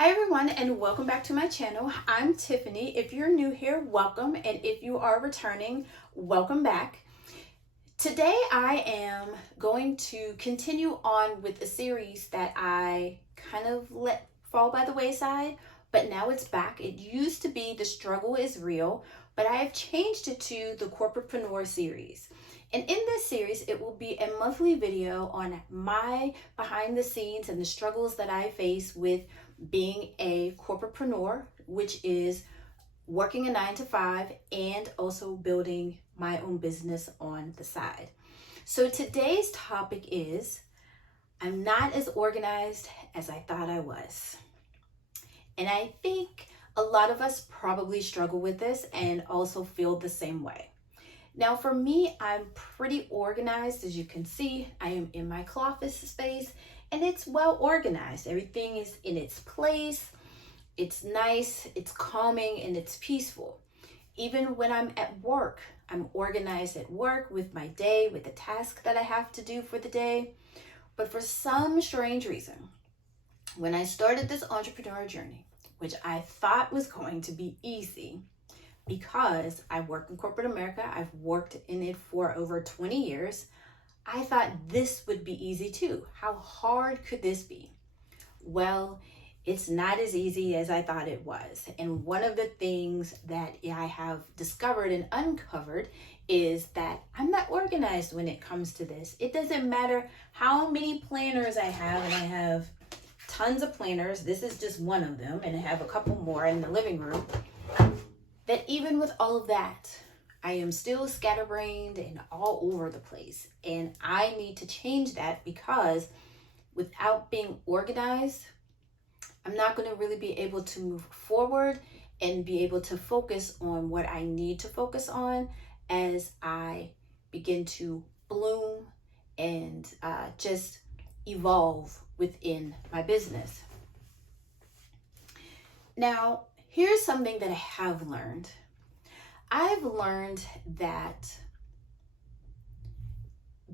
Hi everyone, and welcome back to my channel. I'm Tiffany. If you're new here, welcome, and if you are returning, welcome back. Today I am going to continue on with a series that I kind of let fall by the wayside, but now it's back. It used to be The Struggle is Real, but I have changed it to the Corporatepreneur series. And in this series, it will be a monthly video on my behind the scenes and the struggles that I face with being a corporatepreneur, which is working a 9 to 5 and also building my own business on the side. So today's topic is, I'm not as organized as I thought I was. And I think a lot of us probably struggle with this and also feel the same way. Now for me, I'm pretty organized. As you can see, I am in my closet space and it's well organized. Everything is in its place. It's nice, it's calming, and it's peaceful. Even when I'm at work, I'm organized at work with my day, with the task that I have to do for the day. But for some strange reason, when I started this entrepreneur journey, which I thought was going to be easy, because I work in corporate America, I've worked in it for over 20 years, I thought this would be easy too. How hard could this be? Well, it's not as easy as I thought it was. And one of the things that I have discovered and uncovered is that I'm not organized when it comes to this. It doesn't matter how many planners I have, and I have tons of planners. This is just one of them, and I have a couple more in the living room. That even with all of that, I am still scatterbrained and all over the place. And I need to change that, because without being organized, I'm not going to really be able to move forward and be able to focus on what I need to focus on as I begin to bloom and just evolve within my business. Now, here's something that I have learned. I've learned that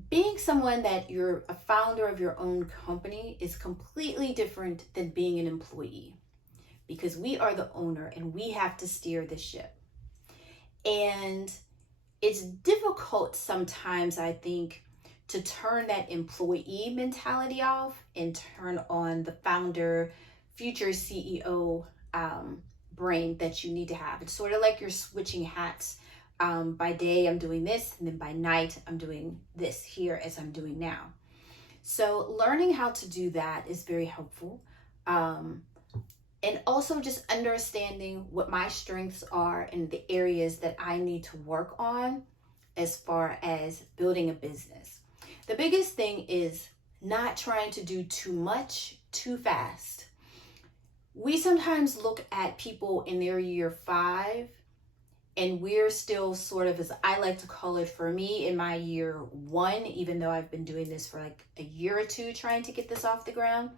being someone that you're a founder of your own company is completely different than being an employee, because we are the owner and we have to steer the ship. And it's difficult sometimes, I think, to turn that employee mentality off and turn on the founder, future CEO brain that you need to have. It's sort of like you're switching hats. By day I'm doing this, and then by night I'm doing this here as I'm doing now. So learning how to do that is very helpful. And also just understanding what my strengths are and the areas that I need to work on as far as building a business. The biggest thing is not trying to do too much too fast. We sometimes look at people in their year 5, and we're still sort of, as I like to call it for me, in my year 1, even though I've been doing this for like a year or two trying to get this off the ground.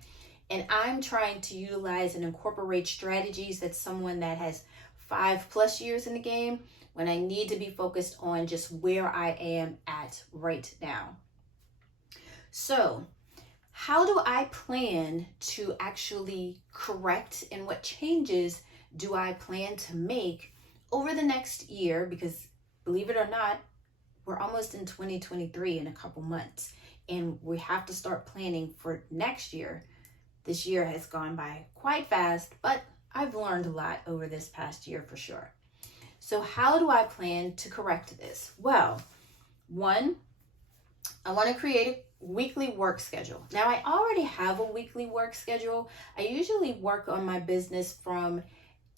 And I'm trying to utilize and incorporate strategies that someone that has 5+ years in the game, when I need to be focused on just where I am at right now. So how do I plan to actually correct, and what changes do I plan to make over the next year? Because believe it or not, we're almost in 2023 in a couple months, and we have to start planning for next year. This year has gone by quite fast, but I've learned a lot over this past year for sure. So how do I plan to correct this? Well, one, I want to create a weekly work schedule. Now, I already have a weekly work schedule. I usually work on my business from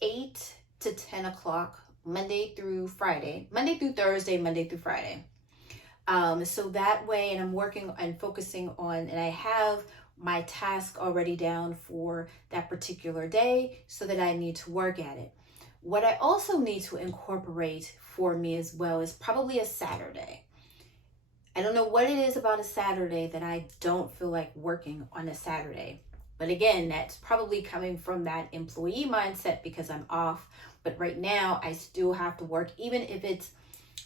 8 to 10 o'clock, Monday through Friday, Monday through Thursday, Monday through Friday. So that way, and I'm working and focusing on, and I have my task already down for that particular day so that I need to work at it. What I also need to incorporate for me as well is probably a Saturday. I don't know what it is about a Saturday that I don't feel like working on a Saturday. But again, that's probably coming from that employee mindset because I'm off. But right now, I still have to work, even if it's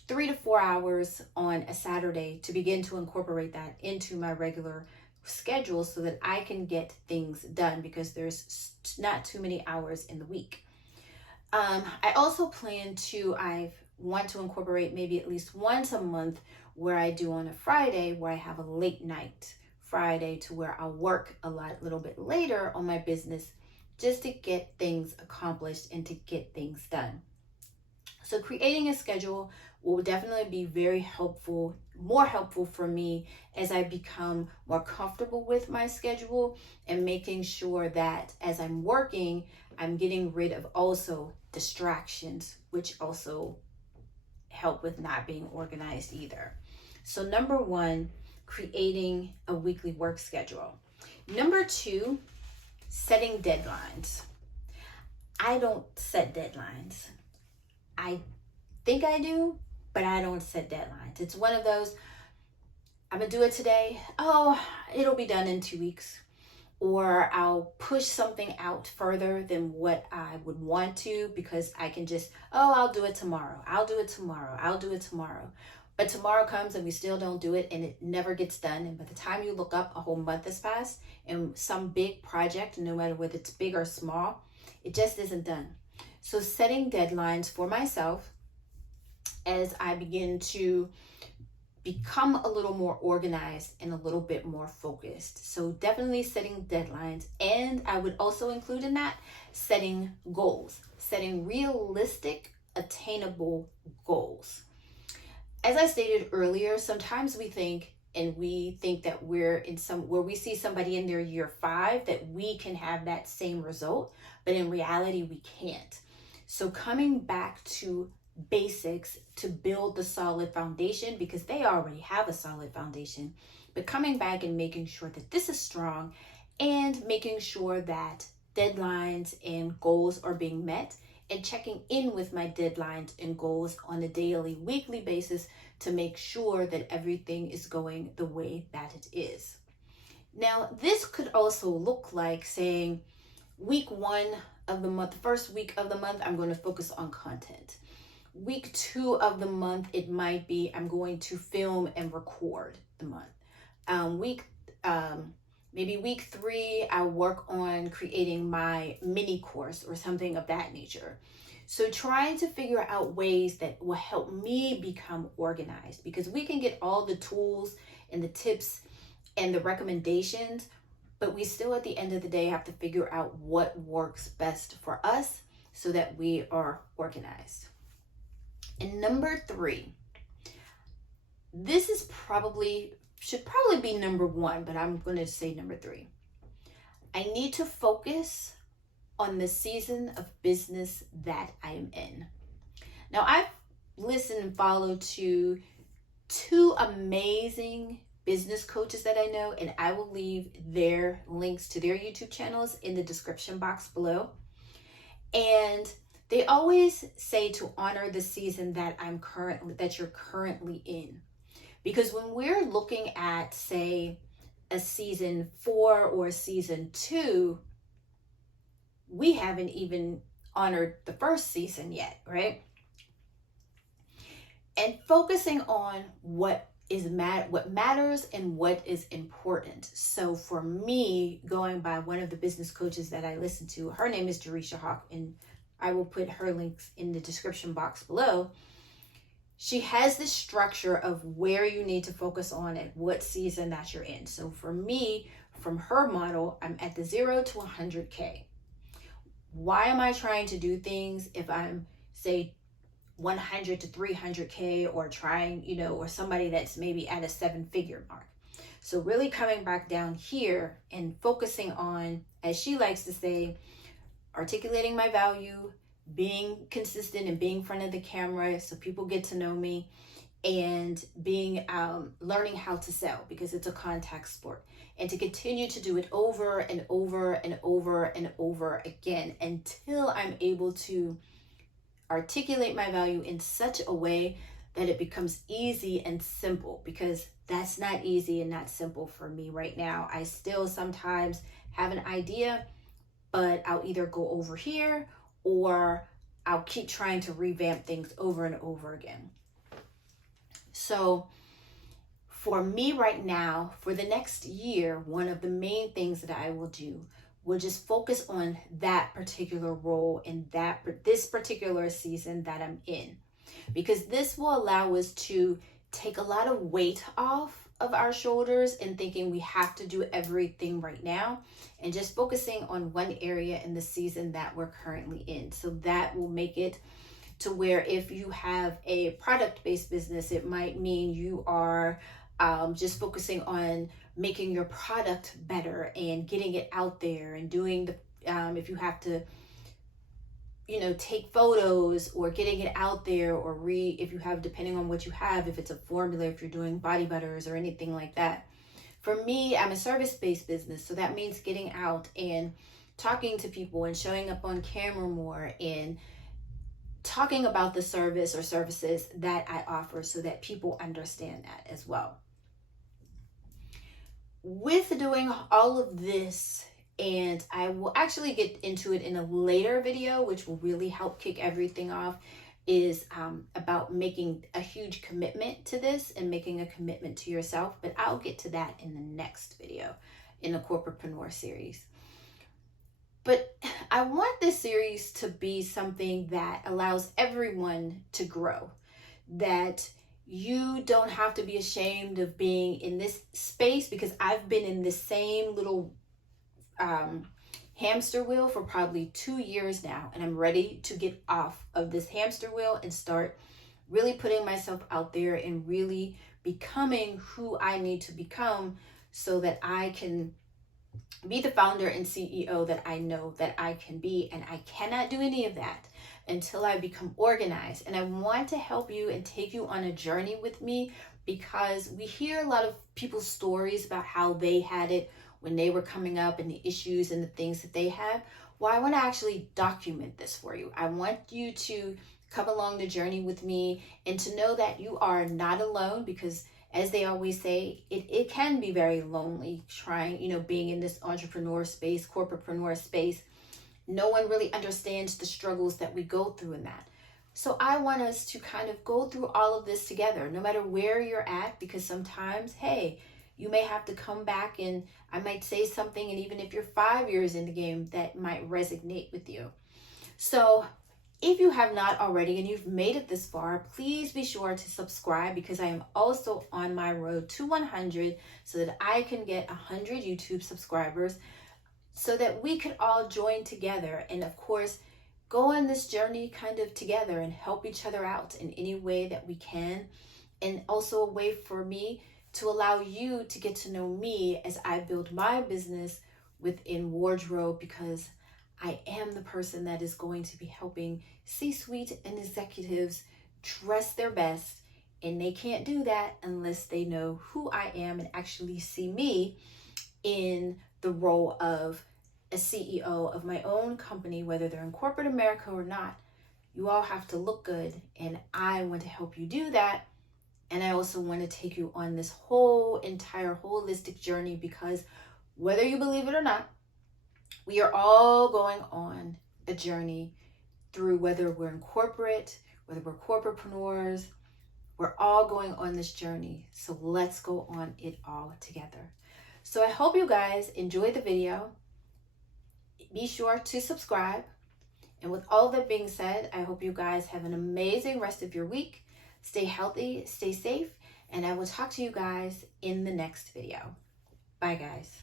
3 to 4 hours on a Saturday, to begin to incorporate that into my regular schedule so that I can get things done, because there's not too many hours in the week. I also I want to incorporate maybe at least once a month where I do on a Friday, where I have a late night Friday, to where I'll work a little bit later on my business, just to get things accomplished and to get things done. So creating a schedule will definitely be very helpful, more helpful for me as I become more comfortable with my schedule, and making sure that as I'm working, I'm getting rid of also distractions, which also help with not being organized either. So number one, creating a weekly work schedule. Number two, setting deadlines. I don't set deadlines. I think I do, but I don't set deadlines. It's one of those, I'm gonna do it today. Oh, it'll be done in 2 weeks. Or I'll push something out further than what I would want to, because I can just, I'll do it tomorrow. I'll do it tomorrow. I'll do it tomorrow. But tomorrow comes and we still don't do it, and it never gets done. And by the time you look up, a whole month has passed, and some big project, no matter whether it's big or small, it just isn't done. So setting deadlines for myself as I begin to become a little more organized and a little bit more focused. So definitely setting deadlines. And I would also include in that setting goals, setting realistic, attainable goals. As I stated earlier, sometimes we think that we're in where we see somebody in their year 5, that we can have that same result, but in reality, we can't. So coming back to basics to build the solid foundation, because they already have a solid foundation, but coming back and making sure that this is strong, and making sure that deadlines and goals are being met, and checking in with my deadlines and goals on a daily, weekly basis to make sure that everything is going the way that it is. Now, this could also look like saying week 1 of the month, the first week of the month, I'm going to focus on content. Week 2 of the month, it might be I'm going to film and record the month. Maybe week 3, I'll work on creating my mini course or something of that nature. So trying to figure out ways that will help me become organized, because we can get all the tools and the tips and the recommendations, but we still at the end of the day have to figure out what works best for us so that we are organized. And number 3, this is should probably be number 1, but I'm going to say number 3. I need to focus on the season of business that I am in. Now, I've listened and followed to 2 amazing business coaches that I know, and I will leave their links to their YouTube channels in the description box below. And they always say to honor the season that you're currently in. Because when we're looking at, say, a season 4 or a season 2, we haven't even honored the first season yet, right? And focusing on what matters and what is important. So for me, going by one of the business coaches that I listen to, her name is Jerisha Hawk, and I will put her links in the description box below. She has this structure of where you need to focus on at what season that you're in. So for me, from her model, I'm at the 0 to 100K. Why am I trying to do things if I'm, say, 100 to 300K, or trying, or somebody that's maybe at a 7-figure mark? So really coming back down here and focusing on, as she likes to say, articulating my value, being consistent and being in front of the camera so people get to know me, and being learning how to sell, because it's a contact sport, and to continue to do it over and over and over and over again until I'm able to articulate my value in such a way that it becomes easy and simple, because that's not easy and not simple for me right now. I still sometimes have an idea, but I'll either go over here or I'll keep trying to revamp things over and over again. So For me right now, for the next year, one of the main things that I will do will just focus on that particular role in this particular season that I'm in, because this will allow us to take a lot of weight off of our shoulders and thinking we have to do everything right now, and just focusing on one area in the season that we're currently in. So that will make it to where if you have a product-based business, it might mean you are just focusing on making your product better and getting it out there and doing the if you have to take photos or getting it out there, or if you have, depending on what you have, if it's a formula, if you're doing body butters or anything like that. For me, I'm a service-based business, so that means getting out and talking to people and showing up on camera more and talking about the service or services that I offer so that people understand that as well. With doing all of this, and I will actually get into it in a later video, which will really help kick everything off, is about making a huge commitment to this and making a commitment to yourself. But I'll get to that in the next video in the Corporatepreneur series. But I want this series to be something that allows everyone to grow, that you don't have to be ashamed of being in this space, because I've been in this same little hamster wheel for probably 2 years now, and I'm ready to get off of this hamster wheel and start really putting myself out there and really becoming who I need to become so that I can be the founder and CEO that I know that I can be. And I cannot do any of that until I become organized. And I want to help you and take you on a journey with me, because we hear a lot of people's stories about how they had it when they were coming up and the issues and the things that they had. Well, I want to actually document this for you. I want you to come along the journey with me and to know that you are not alone, because as they always say, it can be very lonely trying, being in this entrepreneur space, corporatepreneur space. No one really understands the struggles that we go through in that. So I want us to kind of go through all of this together, no matter where you're at, because sometimes, hey, you may have to come back and I might say something, and even if you're 5 years in the game, that might resonate with you. So if you have not already and you've made it this far, please be sure to subscribe, because I am also on my road to 100 so that I can get 100 YouTube subscribers, so that we could all join together and, of course, go on this journey kind of together and help each other out in any way that we can. And also a way for me to allow you to get to know me as I build my business within wardrobe, because I am the person that is going to be helping C-suite and executives dress their best, and they can't do that unless they know who I am and actually see me in the role of a CEO of my own company, whether they're in corporate America or not. You all have to look good, and I want to help you do that. And I also want to take you on this whole entire holistic journey, because whether you believe it or not, we are all going on a journey through, whether we're in corporate, whether we're corporatepreneurs, we're all going on this journey. So let's go on it all together. So I hope you guys enjoy the video. Be sure to subscribe. And with all that being said, I hope you guys have an amazing rest of your week. Stay healthy, stay safe, and I will talk to you guys in the next video. Bye, guys.